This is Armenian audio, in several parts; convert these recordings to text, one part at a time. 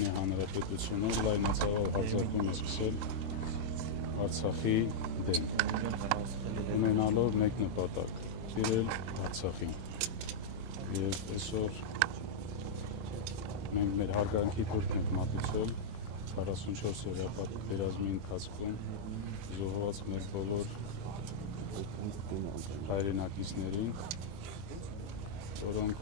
Ադրբեջանի Հանրապետությունը լայնածավալ հարձակում է սկսել Արցախի դեմ, ունենալով մեկ նպատակ՝ տիրել Արցախին։ Եվ այսօր մենք մեր հարգանքի թուրքն ենք մատուցել 44-օրյա պատերազմի ընթացքում զոհված մեր բոլոր հայրենակիցներին, որոնք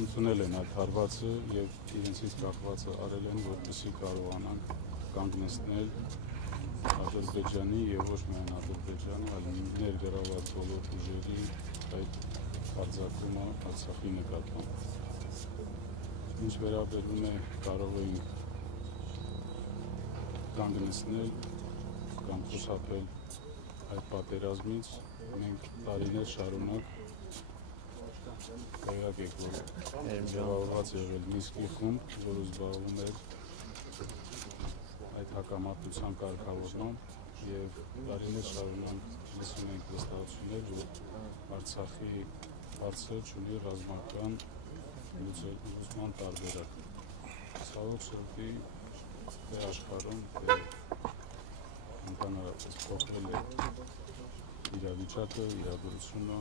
ընդունել են այդ հարվածը և իրենցից կախվածը արել են, որպեսզի կարողանան կանգնեցնել Ադրբեջանի և ոչ միայն Ադրբեջանի, այլ ներգրավված բոլոր ուժերի այդ հարձակումը Արցախի նկատմամբ։ Ինչ վերաբերում է կարող էինք կանգնեցնել կամ խուսափել այդ պատերազմից, մենք տարիներ շարունակ տեղյակ եք, որ ձևավորված եղել Մինսկի խումբ, որը զբաղվում էր այդ հակամարտության կարգավորմամբ, և տարիներ շարունակ լսում ենք վստահություններ, որ Արցախի հարցը չունի ռազմական լուծման տարբերակ։ Ցավոք սրտի աշխարհում ընդհանրապես փոխվել է իրավիճակը, իրադրությունը,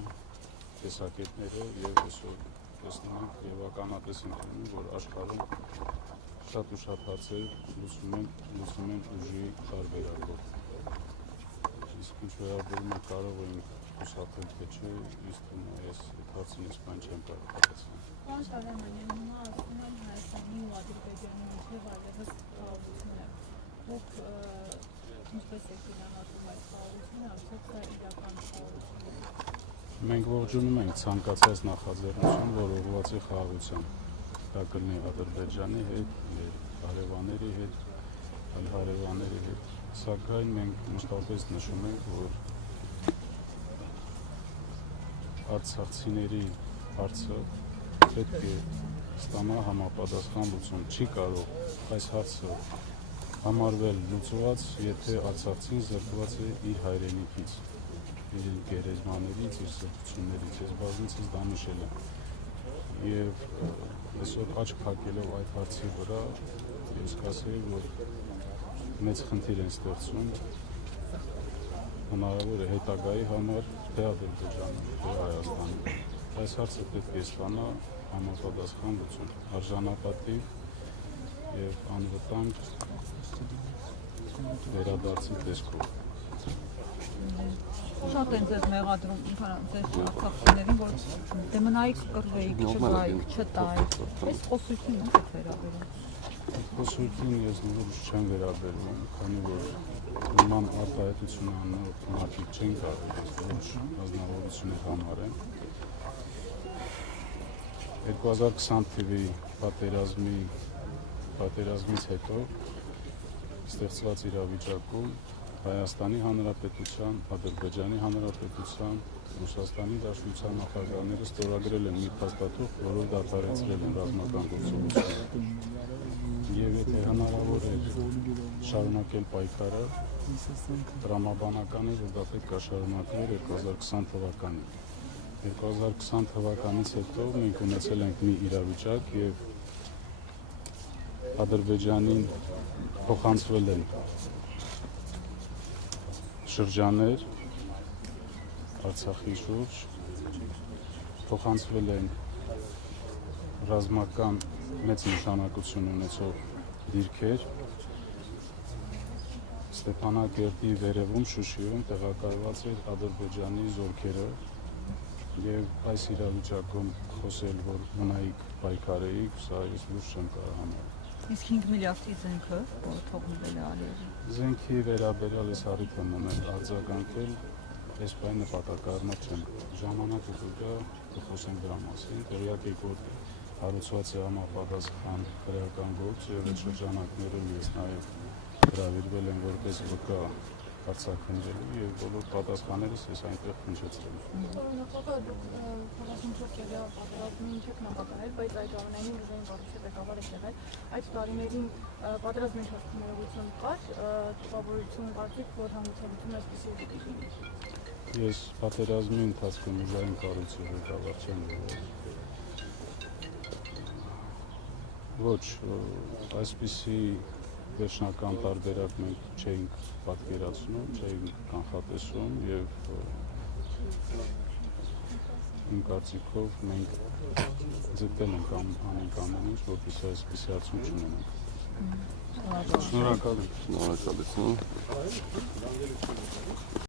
տեսակետները, և այսօր տեսնում ենք և ականատես ենք լինում, որ աշխարհում շատ ու շատ հարցեր լուծվում են ուժի տարբերակով։ Իսկ ինչ վերաբերում է կարող ենք խուսափել թե չէ, ինձ թվում է ես այդ հարցին իսկական չեմ կարող պատասխանել։ Պարոն Շարյանյան, հիմա ասում են Հայաստանի ու Ադրբեջանի միջև այլևս խաղաղություն է։ Դուք ինչպես եք գնահատում այդ խաղաղությունը, արդյոք սա իրական խաղաղություն է։ Մենք ողջունում ենք ցանկացած նախաձեռնություն, որ ուղղված է խաղաղության։ Դա կլինի Ադրբեջանի հետ, մեր հարևանների հետ, այլ հարևանների հետ։ Սակայն մենք մշտապես նշում ենք, որ արցախցիների հարցը պետք է ստանա համապատասխան լուծում։ Չի կարող այս հարցը համարվել լուծված, եթե արցախցին զրկված է իր հայրենիքից, իր գերեզմաներից, իր սրբություններից։ Ես բազմիցս դա նշել եմ։ Եվ այսօր աչք փակելով այդ հարցի վրա, ես կասեի, որ մեծ խնդիր են ստեղծում հնարավոր է հետագայի համար թե Ադրբեջանում, թե Հայաստանում։ Այս հարցը պետք է ստանա համապատասխան լուծում, արժանապատիվ և անվտանգ վերադարձի տեսքով։ Շատ են ձեզ մեղադրում ձեր արցախցիներին, որ դեմնայիք կռվեիք, չգայիք, չտայիք։ Այս խոսույթին ո՞նց եք վերաբերում։ Այդ խոսույթին ես լուրջ չեմ վերաբերվում, քանի որ նման արտահայտություն անող մարդիկ չեն կարող լուրջ ազնվորություններ համարեն։ 2020 թվականի պատերազմից հետո ստեղծված իրավիճակում Հայաստանի Հանրապետության, Ադրբեջանի Հանրապետության, Ռուսաստանի Դաշնության նախագահները ստորագրել են մի փաստաթուղթ, որով դադարեցրել են ռազմական գործողությունը։ Եվ եթե հնարավոր է շարունակել պայքարը, տրամաբանական է, որ դա պետք է շարունակվեր 2020 թվականին։ 2020 թվականից հետո մենք ունեցել ենք մի իրավիճակ և Ադրբեջանին փոխանցվել են շրջաններ Արցախի շուրջ, փոխանցվել են ռազմական մեծ նշանակություն ունեցող դիրքեր, Ստեփանակերտի վերևում Շուշիում տեղակայված էր Ադրբեջանի զորքերը, և այս իրավիճակում խոսել, որ մնայիք պայքարեիք, սա ես լուրջ չեմ կարող համարել։ Իսկ 5 միլիարդի զենքը, որ թողնվել է Ալիևի։ Զենքի վերաբերյալ ես առիթ եմ ունել արձագանքել, ես բան նպատակառնակ չեմ։ Ժամանակը կգա, կխոսենք դրա մասին, տեղյակ եք, որ հարուցված է համապատասխան քրեական գործ, և այդ շրջանակներում ես նաև հրավիրվել եմ որպես վկա արձագանքելու և բոլոր պատասխաններս ես այնտեղ հնչեցրել եմ։ Նախագահ, դուք 44-օրյա պատերազմին չեք նպատակել, բայց այդ ամենայնիվ ուժային կառույցի ղեկավար եք եղել։ Այդ տարիներին պատերազմի ընթացքում ներողություն կար, տպավորություն կարծիք, որ հանգուցալուծում այսպիսի պիտի լինի։ Ես պատերազմի ընթացքում ուժային կառույցի ղեկավար չեմ եղել։ Ոչ, այսպիսի վերջնական տարբերակ մենք չէինք պատկերացնում, չէինք կանխատեսում եւ իմ կարծիքով մենք ձգտել ենք անենք ամեն ինչ, որպեսզի այսպիսի արդյունք չունենանք։ Շնորհակալ եմ։ Շնորհակալություն։